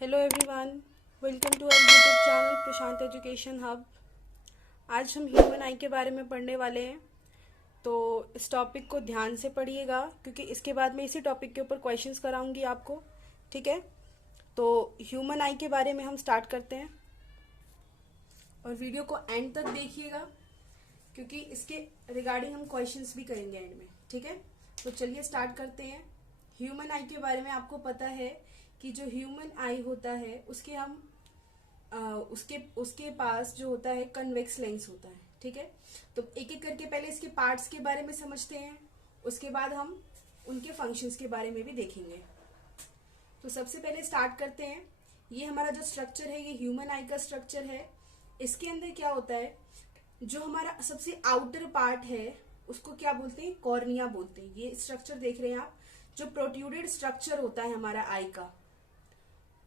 Hello everyone, welcome to our YouTube channel Prashant education hub. आज हम human आई के बारे में पढ़ने वाले हैं। तो इस टॉपिक को ध्यान से पढ़िएगा क्योंकि इसके बाद मैं इसी टॉपिक के ऊपर क्वेश्चंस कराऊंगी आपको। ठीक है, तो ह्यूमन आई के बारे में हम स्टार्ट करते हैं और वीडियो को एंड तक देखिएगा क्योंकि इसके रिगार्डिंग हम क्वेश्चंस भी करेंगे एंड में। ठीक है, तो चलिए स्टार्ट करते हैं। ह्यूमन आई के बारे में आपको पता है कि जो ह्यूमन आई होता है उसके हम उसके पास जो होता है कन्वेक्स लेंस होता है। ठीक है, तो एक एक करके पहले इसके पार्ट्स के बारे में समझते हैं, उसके बाद हम उनके फंक्शंस के बारे में भी देखेंगे। तो सबसे पहले स्टार्ट करते हैं। ये हमारा जो स्ट्रक्चर है ये ह्यूमन आई का स्ट्रक्चर है। इसके अंदर क्या होता है, जो हमारा सबसे आउटर पार्ट है उसको क्या बोलते हैं, कॉर्निया बोलते हैं। ये स्ट्रक्चर देख रहे हैं आप, जो प्रोट्यूडेड स्ट्रक्चर होता है हमारा आई का,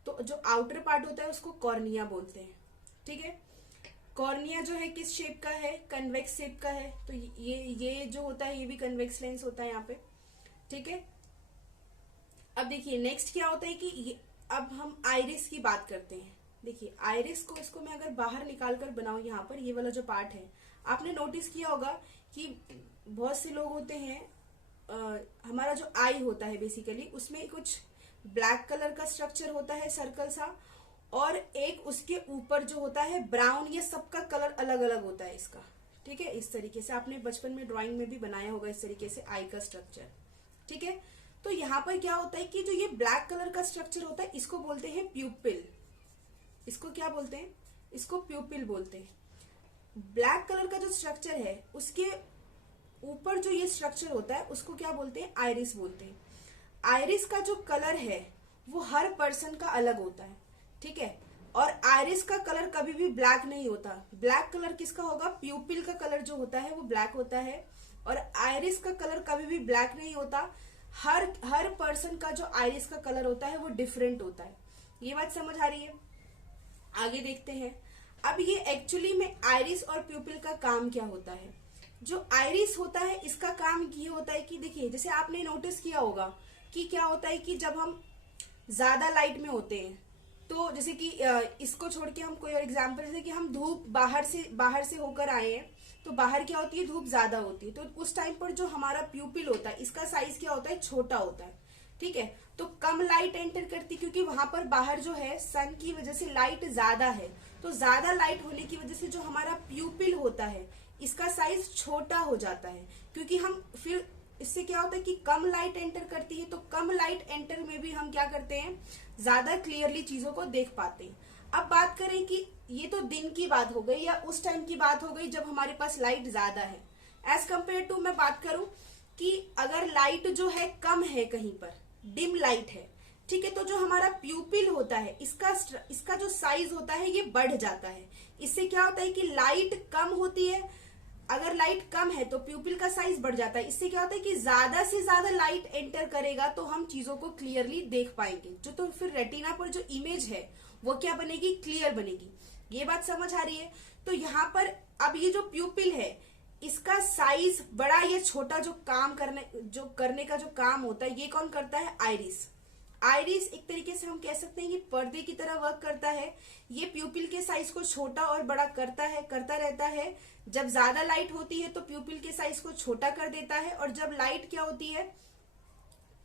तो जो आउटर पार्ट होता है उसको कॉर्निया बोलते हैं। ठीक है, कॉर्निया जो है किस शेप का है, कन्वेक्स शेप का है। तो ये जो होता है ये भी कन्वेक्स लेंस होता है यहाँ पे। ठीक है, अब देखिए नेक्स्ट क्या होता है कि अब हम आइरिस की बात करते हैं। देखिए आइरिस को, इसको मैं अगर बाहर निकाल कर बनाऊं, यहाँ पर ये वाला जो पार्ट है, आपने नोटिस किया होगा कि बहुत से लोग होते हैं, हमारा जो आई होता है बेसिकली उसमें कुछ ब्लैक कलर का स्ट्रक्चर होता है सर्कल सा, और एक उसके ऊपर जो होता है ब्राउन। ये सबका कलर अलग अलग होता है इसका। ठीक है, इस तरीके से आपने बचपन में ड्राइंग में भी बनाया होगा इस तरीके से आई का स्ट्रक्चर। ठीक है, तो यहाँ पर क्या होता है कि जो ये ब्लैक कलर का स्ट्रक्चर होता है इसको बोलते हैं प्यूपिल। इसको क्या बोलते हैं, इसको प्यूपिल बोलते हैं। ब्लैक कलर का जो स्ट्रक्चर है उसके ऊपर जो ये स्ट्रक्चर होता है उसको क्या बोलते हैं, आइरिस बोलते हैं। आइरिस का जो कलर है वो हर पर्सन का अलग होता है। ठीक है, और आइरिस का कलर कभी भी ब्लैक नहीं होता। ब्लैक कलर किसका होगा, प्यूपिल का कलर जो होता है वो ब्लैक होता है, और आइरिस का कलर कभी भी ब्लैक नहीं होता। हर पर्सन का जो आइरिस का कलर होता है वो डिफरेंट होता है। ये बात समझ आ रही है? आगे देखते हैं। अब ये एक्चुअली में आइरिस और प्यूपिल का काम क्या होता है। जो आइरिस होता है इसका काम ये होता है कि देखिए, जैसे आपने नोटिस किया होगा कि क्या होता है कि जब हम ज्यादा लाइट में होते हैं, तो जैसे कि इसको छोड़ के हम कोई और एग्जांपल, जैसे कि हम धूप बाहर से होकर आए हैं, तो बाहर क्या होती है, धूप ज्यादा होती है, तो उस टाइम पर जो हमारा प्यूपिल होता है इसका साइज क्या होता है, छोटा होता है। ठीक है, तो कम लाइट एंटर करती, क्योंकि वहां पर बाहर जो है सन की वजह से लाइट ज्यादा है, तो ज्यादा लाइट होने की वजह से जो हमारा प्यूपिल होता है इसका साइज छोटा हो जाता है। क्योंकि हम फिर इससे क्या होता है कि कम लाइट एंटर करती है, तो कम लाइट एंटर में भी हम क्या करते हैं, ज्यादा क्लियरली चीजों को देख पाते हैं। अब बात करें कि ये तो दिन की बात हो गई या उस टाइम की बात हो गई जब हमारे पास लाइट ज्यादा है। एज कंपेयर टू मैं बात करूं कि अगर लाइट जो है कम है, कहीं पर डिम लाइट है, ठीक है, तो जो हमारा प्यूपिल होता है इसका जो साइज होता है ये बढ़ जाता है। इससे क्या होता है कि लाइट कम होती है, अगर लाइट कम है तो प्यूपिल का साइज बढ़ जाता है। इससे क्या होता है कि ज्यादा से ज्यादा लाइट एंटर करेगा तो हम चीजों को क्लियरली देख पाएंगे, जो तो फिर रेटिना पर जो इमेज है वो क्या बनेगी, क्लियर बनेगी। ये बात समझ आ रही है? तो यहाँ पर अब ये जो प्यूपिल है इसका साइज बड़ा या छोटा जो करने का जो काम होता है ये कौन करता है, आइरिस। आइरिस एक तरीके से हम कह सकते हैं कि पर्दे की तरह वर्क करता है। ये प्यूपिल के साइज को छोटा और बड़ा करता रहता है। जब ज्यादा लाइट होती है तो प्यूपिल के साइज को छोटा कर देता है, और जब लाइट क्या होती है,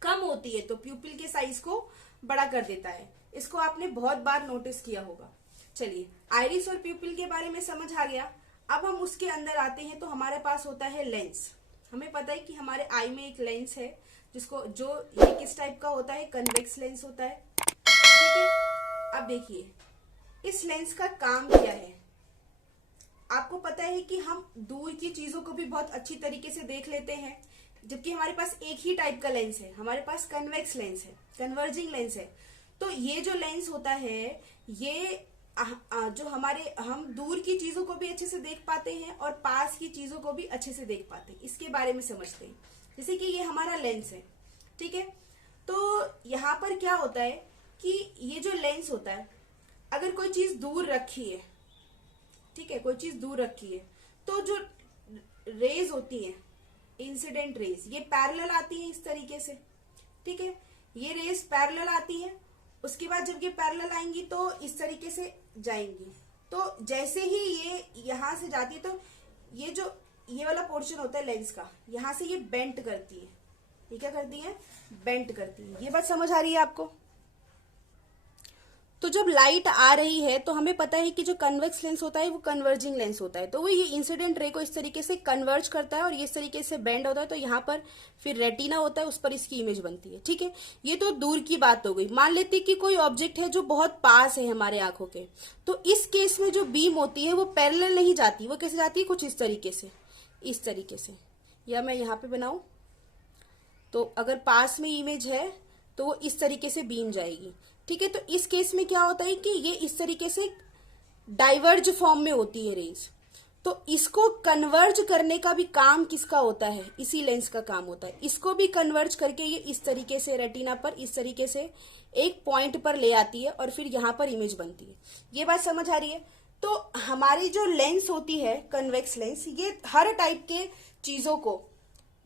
कम होती है, तो प्यूपिल के साइज को बड़ा कर देता है। इसको आपने बहुत बार नोटिस किया होगा। चलिए, आइरिस और प्यूपिल के बारे में समझ आ गया। अब हम उसके अंदर आते हैं, तो हमारे पास होता है लेंस। हमें पता है कि हमारे आई में एक लेंस है जो ये किस टाइप का होता है, कन्वेक्स लेंस होता है। ठीक है, अब देखिए इस लेंस का काम क्या है। आपको पता है कि हम दूर की चीजों को भी बहुत अच्छी तरीके से देख लेते हैं, जबकि हमारे पास एक ही टाइप का लेंस है, हमारे पास कन्वेक्स लेंस है, कन्वर्जिंग लेंस है। तो ये जो लेंस होता है ये जो हम दूर की चीजों को भी अच्छे से देख पाते हैं और पास की चीजों को भी अच्छे से देख पाते हैं। इसके बारे में समझते हैं। जैसे कि ये हमारा लेंस है, ठीक है, तो यहाँ पर क्या होता है कि ये जो लेंस होता है, अगर कोई चीज दूर रखी है, ठीक है, कोई चीज दूर रखी है, तो जो रेज होती है, इंसिडेंट रेज, ये पैरेलल आती है इस तरीके से। ठीक है, ये रेज पैरेलल आती है, उसके बाद जब ये पैरेलल आएंगी तो इस तरीके से जाएंगी। तो जैसे ही ये यहां से जाती है तो ये वाला पोर्शन होता है लेंस का, यहां से ये बेंट करती है। ये क्या करती है? बेंट करती है। ये बात समझ आ रही है आपको? तो जब लाइट आ रही है तो हमें पता है कि जो कन्वेक्स लेंस होता है वो कन्वर्जिंग लेंस होता है, तो वो ये इंसिडेंट रे को इस तरीके से कन्वर्ज करता है और ये इस तरीके से बेंड होता है, तो यहाँ पर फिर रेटिना होता है, उस पर इसकी इमेज बनती है। ठीक है, ये तो दूर की बात हो गई। मान लेते कि कोई ऑब्जेक्ट है जो बहुत पास है हमारे आंखों के, तो इस केस में जो बीम होती है वो पैरेलल नहीं जाती। वो कैसे जाती है? कुछ इस तरीके से, इस तरीके से, या मैं यहाँ पे बनाऊं तो अगर पास में इमेज है तो वो इस तरीके से बीम जाएगी। ठीक है, तो इस केस में क्या होता है कि ये इस तरीके से डाइवर्ज फॉर्म में होती है रेज। तो इसको कन्वर्ज करने का भी काम किसका होता है? इसी लेंस का काम होता है। इसको भी कन्वर्ज करके ये इस तरीके से रेटिना पर इस तरीके से एक पॉइंट पर ले आती है और फिर यहां पर इमेज बनती है। ये बात समझ आ रही है? तो हमारी जो लेंस होती है कन्वेक्स लेंस, ये हर टाइप के चीजों को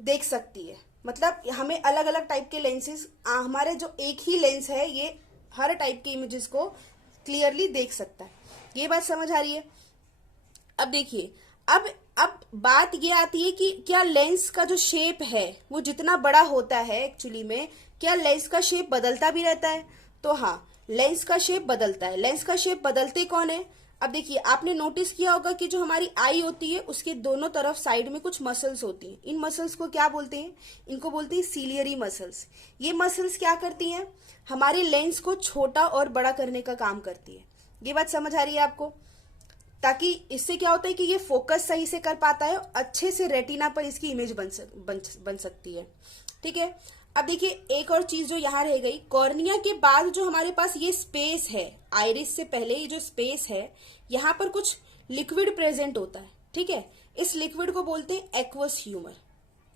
देख सकती है। मतलब हमें अलग अलग टाइप के लेंसेज, हमारे जो एक ही लेंस है ये हर टाइप के इमेजेस को क्लियरली देख सकता है। ये बात समझ आ रही है? अब देखिए, अब बात ये आती है कि क्या लेंस का जो शेप है वो जितना बड़ा होता है एक्चुअली में, क्या लेंस का शेप बदलता भी रहता है? तो हाँ, लेंस का शेप बदलता है। लेंस का शेप बदलते कौन है? अब देखिए, आपने नोटिस किया होगा कि जो हमारी आई होती है उसके दोनों तरफ साइड में कुछ मसल्स होती हैं। इन मसल्स को क्या बोलते हैं? इनको बोलते हैं सीलियरी मसल्स। ये मसल्स क्या करती हैं? हमारे लेंस को छोटा और बड़ा करने का काम करती है। ये बात समझ आ रही है आपको? ताकि इससे क्या होता है कि ये फोकस सही से कर पाता है, अच्छे से रेटिना पर इसकी इमेज बन सकती है। ठीक है, अब देखिए एक और चीज जो यहाँ रह गई, कॉर्निया के बाद जो हमारे पास ये स्पेस है, आइरिस से पहले ये जो स्पेस है, यहाँ पर कुछ लिक्विड प्रेजेंट होता है। ठीक है, इस लिक्विड को बोलते हैं एक्वस ह्यूमर।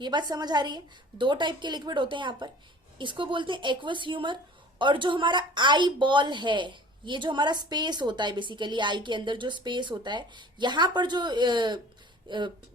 ये बात समझ आ रही है? दो टाइप के लिक्विड होते हैं यहाँ पर, इसको बोलते हैं एक्वस ह्यूमर। और जो हमारा आई बॉल है, ये जो हमारा स्पेस होता है, बेसिकली आई के अंदर जो स्पेस होता है, यहाँ पर जो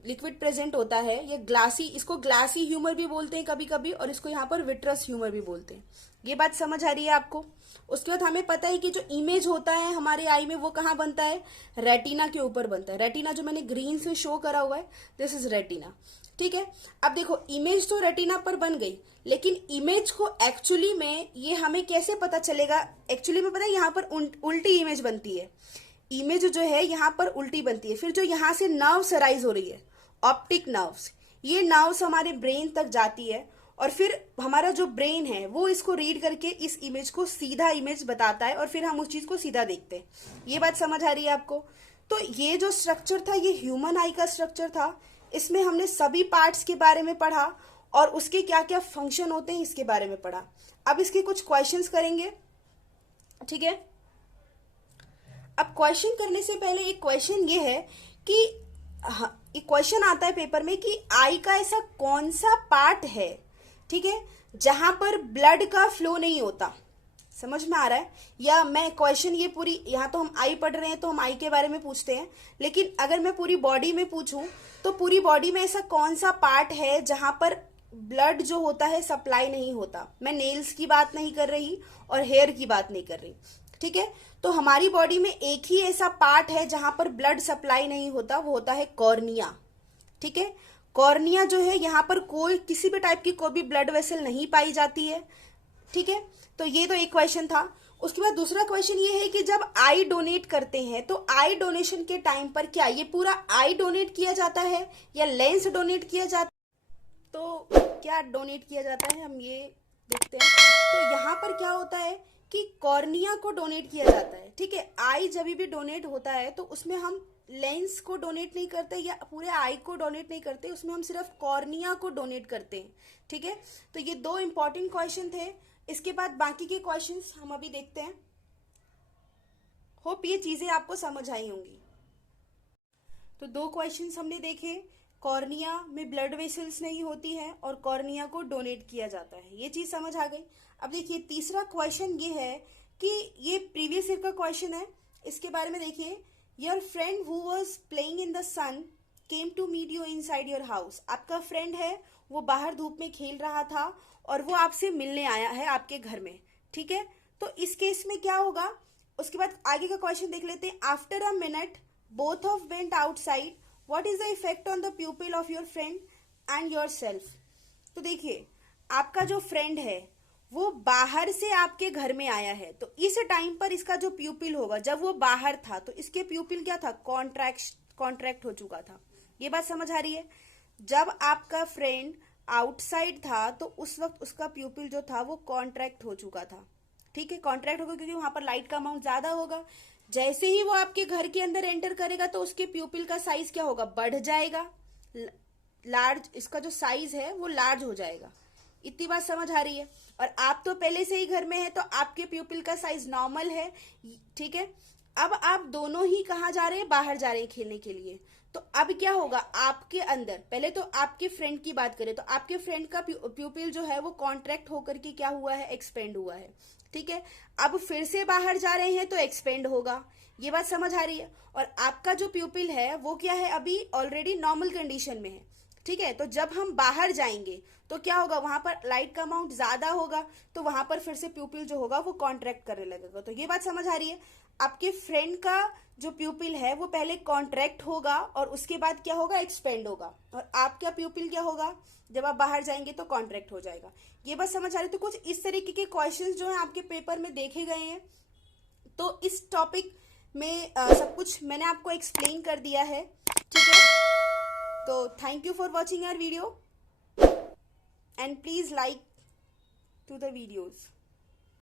लिक्विड प्रेजेंट होता है, ये ग्लासी, इसको ग्लासी ह्यूमर भी बोलते हैं कभी कभी, और इसको यहाँ पर विट्रस ह्यूमर भी बोलते हैं। ये बात समझ आ रही है आपको? उसके बाद हमें पता है कि जो इमेज होता है हमारे आई में वो कहाँ बनता है? रेटिना के ऊपर बनता है। रेटिना जो मैंने ग्रीन से शो करा हुआ है, दिस इज रेटिना। ठीक है, अब देखो इमेज तो रेटिना पर बन गई, लेकिन इमेज को एक्चुअली में ये हमें कैसे पता चलेगा? एक्चुअली में पता है यहाँ पर उल्टी इमेज बनती है। इमेज जो है यहाँ पर उल्टी बनती है। फिर जो यहाँ से नर्व्स अराइज हो रही है, ऑप्टिक नर्व्स, ये नर्व्स हमारे ब्रेन तक जाती है और फिर हमारा जो ब्रेन है वो इसको रीड करके इस इमेज को सीधा इमेज बताता है और फिर हम उस चीज को सीधा देखते हैं। ये बात समझ आ रही है आपको? तो ये जो स्ट्रक्चर था ये ह्यूमन आई का स्ट्रक्चर था। इसमें हमने सभी पार्ट्स के बारे में पढ़ा और उसके क्या क्या फंक्शन होते हैं इसके बारे में पढ़ा। अब इसके कुछ क्वेश्चंस करेंगे। ठीक है, अब क्वेश्चन करने से पहले एक क्वेश्चन ये है कि एक क्वेश्चन आता है पेपर में कि आई का ऐसा कौन सा पार्ट है, ठीक है, जहां पर ब्लड का फ्लो नहीं होता। समझ में आ रहा है? या मैं क्वेश्चन ये पूरी, यहाँ तो हम आई पढ़ रहे हैं तो हम आई के बारे में पूछते हैं, लेकिन अगर मैं पूरी बॉडी में पूछूं तो पूरी बॉडी में ऐसा कौन सा पार्ट है जहां पर ब्लड जो होता है सप्लाई नहीं होता। मैं नेल्स की बात नहीं कर रही और हेयर की बात नहीं कर रही। ठीक है, तो हमारी बॉडी में एक ही ऐसा पार्ट है जहां पर ब्लड सप्लाई नहीं होता, वो होता है कॉर्निया। ठीक है, कॉर्निया जो है यहाँ पर कोई किसी भी टाइप की कोई भी ब्लड वेसल नहीं पाई जाती है। ठीक है, तो ये तो एक क्वेश्चन था। उसके बाद दूसरा क्वेश्चन ये है कि जब आई डोनेट करते हैं तो आई डोनेशन के टाइम पर क्या ये पूरा आई डोनेट किया जाता है या लेंस डोनेट किया जाता है? तो क्या डोनेट किया जाता है हम ये देखते हैं। तो यहाँ पर क्या होता है कि कॉर्निया को डोनेट किया जाता है। ठीक है, आई जब भी डोनेट होता है तो उसमें हम लेंस को डोनेट नहीं करते या पूरे आई को डोनेट नहीं करते, उसमें हम सिर्फ कॉर्निया को डोनेट करते हैं। ठीक है, तो ये दो इंपॉर्टेंट क्वेश्चन थे। इसके बाद बाकी के क्वेश्चंस हम अभी देखते हैं। होप ये चीजें आपको समझ आई होंगी। तो दो क्वेश्चंस हमने देखे, कॉर्निया में ब्लड वेसल्स नहीं होती है और कॉर्निया को डोनेट किया जाता है, ये चीज समझ आ गई। अब देखिए तीसरा क्वेश्चन ये है कि ये प्रीवियस ईयर का क्वेश्चन है, इसके बारे में देखिए। Your friend who was playing in the sun came to meet you inside your house. आपका फ्रेंड है वो बाहर धूप में खेल रहा था और वो आपसे मिलने आया है आपके घर में। ठीक है, तो इस केस में क्या होगा, उसके बाद आगे का क्वेश्चन देख लेते हैं। After a minute both of went outside, what is the effect on the प्यूपिल of your friend and your self. तो देखिए, आपका जो फ्रेंड है वो बाहर से आपके घर में आया है, तो इस टाइम पर इसका जो प्यूपिल होगा, जब वो बाहर था तो इसके प्यूपिल क्या था, कॉन्ट्रैक्ट हो चुका था। ये बात समझ आ रही है। जब आपका फ्रेंड आउटसाइड था तो उस वक्त उसका प्यूपिल जो था वो कॉन्ट्रैक्ट हो चुका था। ठीक है, कॉन्ट्रैक्ट होगा क्योंकि वहां पर लाइट का अमाउंट ज्यादा होगा। जैसे ही वो आपके घर के अंदर एंटर करेगा तो उसके प्यूपिल का साइज क्या होगा, बढ़ जाएगा, लार्ज, इसका जो साइज है वो लार्ज हो जाएगा। इतनी बात समझ आ रही है। और आप तो पहले से ही घर में है तो आपके प्यूपिल का साइज नॉर्मल है। ठीक है, अब आप दोनों ही कहाँ जा रहे हैं, बाहर जा रहे हैं खेलने के लिए। तो अब क्या होगा, आपके अंदर, पहले तो आपके फ्रेंड की बात करें तो आपके फ्रेंड का प्यूपिल जो है वो कॉन्ट्रैक्ट होकर के क्या हुआ है, एक्सपेंड हुआ है। ठीक है, अब फिर से बाहर जा रहे हैं तो एक्सपेंड होगा। ये बात समझ आ रही है। और आपका जो प्यूपिल है वो क्या है, अभी ऑलरेडी नॉर्मल कंडीशन में है। ठीक है, तो जब हम बाहर जाएंगे तो क्या होगा, वहां पर लाइट का अमाउंट ज्यादा होगा, तो वहां पर फिर से प्यूपिल जो होगा वो कॉन्ट्रैक्ट करने लगेगा। तो ये बात समझ आ रही है। आपके फ्रेंड का जो प्यूपिल है वो पहले कॉन्ट्रैक्ट होगा और उसके बाद क्या होगा, एक्सपेंड होगा। और आपका प्यूपिल क्या होगा, जब आप बाहर जाएंगे तो कॉन्ट्रैक्ट हो जाएगा। ये बात समझ आ रही है। तो कुछ इस तरीके के क्वेश्चंस जो है आपके पेपर में देखे गए हैं। तो इस टॉपिक में सब कुछ मैंने आपको एक्सप्लेन कर दिया है। ठीक है, तो thank you for watching our video and please like to the videos.